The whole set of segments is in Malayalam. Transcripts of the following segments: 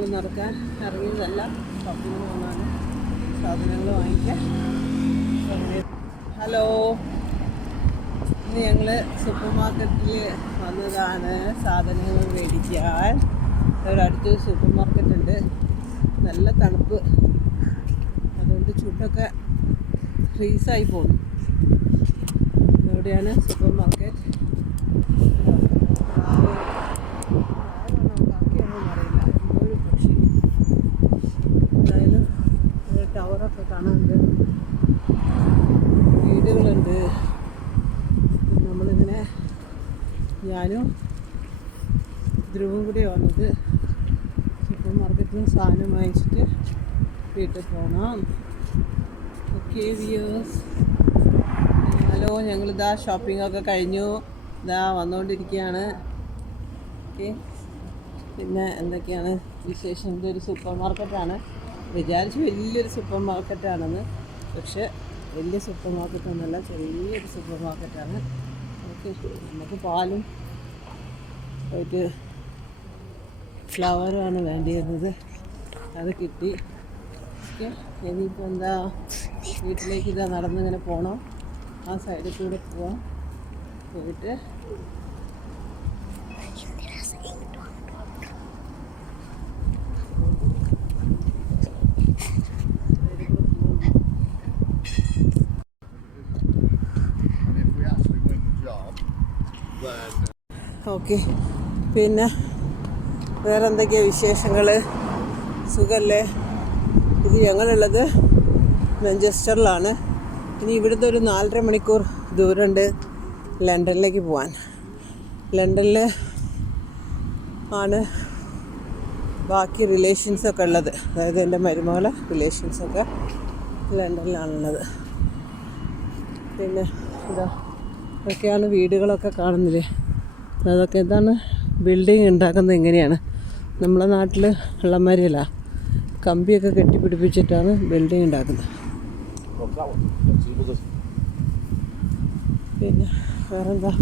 ഞങ്ങൾ നടക്കാൻ ഇറങ്ങിയതല്ല, ഷോപ്പിംഗ് പോകുന്നതാണ്, സാധനങ്ങൾ വാങ്ങിക്കാൻ. ഹലോ, ഇന്ന് ഞങ്ങൾ സൂപ്പർ മാർക്കറ്റിൽ വന്നതാണ് സാധനങ്ങൾ മേടിക്കാൻ. ഇവിടെ അടുത്ത് സൂപ്പർ മാർക്കറ്റ് ഉണ്ട്. നല്ല തണുപ്പ്, അതുകൊണ്ട് ചുട്ടൊക്കെ ഫ്രീസായി പോകുന്നു. ഇവിടെയാണ് സൂപ്പർ മാർക്കറ്റ്. എന്തായാലും ടവറൊക്കെ കാണാനുണ്ട്, വീടുകളുണ്ട്. നമ്മളിങ്ങനെ ഞാനും ധ്രുവും കൂടി വന്നത് സൂപ്പർ മാർക്കറ്റിൽ സാധനം വാങ്ങിച്ചിട്ട് വീട്ടിൽ പോകണം. ഓക്കെ വ്യൂവേഴ്സ്, ഹലോ, ഞങ്ങളിതാ ഷോപ്പിംഗൊക്കെ കഴിഞ്ഞു, ഇതാ വന്നുകൊണ്ടിരിക്കുകയാണ്. ഓക്കെ, പിന്നെ എന്തൊക്കെയാണ് വിശേഷം? ഇതൊരു സൂപ്പർ മാർക്കറ്റാണ്. വിചാരിച്ചു വലിയൊരു സൂപ്പർ മാർക്കറ്റാണെന്ന്, പക്ഷേ വലിയ സൂപ്പർ മാർക്കറ്റൊന്നുമല്ല, ചെറിയൊരു സൂപ്പർ മാർക്കറ്റാണ്. ഓക്കെ, നമുക്ക് പാലും ഒരു ഫ്ലവറുമാണ് വേണ്ടിയിരുന്നത്, അത് കിട്ടി. ഓക്കെ, ഇനിയിപ്പോൾ എന്താ, വീട്ടിലേക്ക് ഇതാ നടന്നിങ്ങനെ പോകണം. ആ സൈഡിൽ കൂടെ പോവാം. പോയിട്ട് ഓക്കെ, പിന്നെ വേറെ എന്തൊക്കെയാണ് വിശേഷങ്ങൾ? സുഖമല്ലേ? ഇത് ഞങ്ങളുള്ളത് മാഞ്ചസ്റ്ററിലാണ്. ഇനി ഇവിടുത്തെ ഒരു 4.5 മണിക്കൂർ ദൂരമുണ്ട് ലണ്ടനിലേക്ക് പോകാൻ. ലണ്ടനിൽ ആണ് ബാക്കി റിലേഷൻസൊക്കെ ഉള്ളത്, അതായത് എൻ്റെ മരുമകളെ റിലേഷൻസൊക്കെ ലണ്ടനിലാണുള്ളത്. പിന്നെ ഇതാ ഇതൊക്കെയാണ് വീടുകളൊക്കെ കാണുന്നില്ലേ, അതൊക്കെ എന്താണ് ബിൽഡിങ് ഉണ്ടാക്കുന്നത് എങ്ങനെയാണ്. നമ്മളെ നാട്ടിൽ ഉള്ളമാരിയല്ല, കമ്പിയൊക്കെ കെട്ടിപ്പിടിപ്പിച്ചിട്ടാണ് ബിൽഡിങ് ഉണ്ടാക്കുന്നത്. പിന്നെ വേറെന്താ,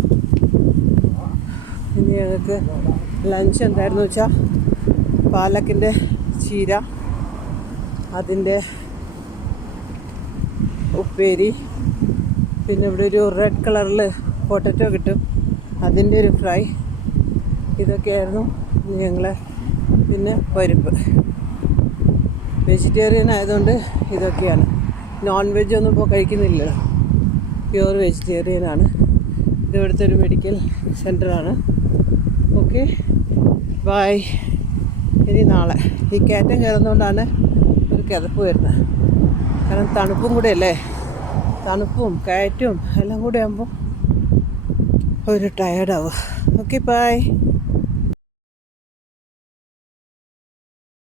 ഇനി ഞങ്ങൾക്ക് ലഞ്ച് എന്തായിരുന്നു വെച്ചാൽ പാലക്കിൻ്റെ ചീര, അതിൻ്റെ ഉപ്പേരി, പിന്നെ ഇവിടെ ഒരു റെഡ് കളറിൽ പൊട്ടറ്റോ കിട്ടും, അതിൻ്റെ ഒരു ഫ്രൈ, ഇതൊക്കെയായിരുന്നു ഞങ്ങളെ. പിന്നെ പരിപ്പ്. വെജിറ്റേറിയൻ ആയതുകൊണ്ട് ഇതൊക്കെയാണ്. നോൺ വെജ് ഒന്നും ഇപ്പോൾ കഴിക്കുന്നില്ലല്ലോ, പ്യുവർ വെജിറ്റേറിയനാണ്. ഇത് ഇവിടുത്തെ ഒരു മെഡിക്കൽ സെൻ്ററാണ്. Okay, by. ഇനി നാളെ ഈ കയറ്റം കയറുന്നതുകൊണ്ടാണ് ഒരു കിതപ്പ് വരുന്നത്, കാരണം തണുപ്പും കൂടെ അല്ലേ, തണുപ്പും കയറ്റവും എല്ലാം കൂടെ ആകുമ്പോൾ ഒരു ടയേർഡാവും. Okay, by.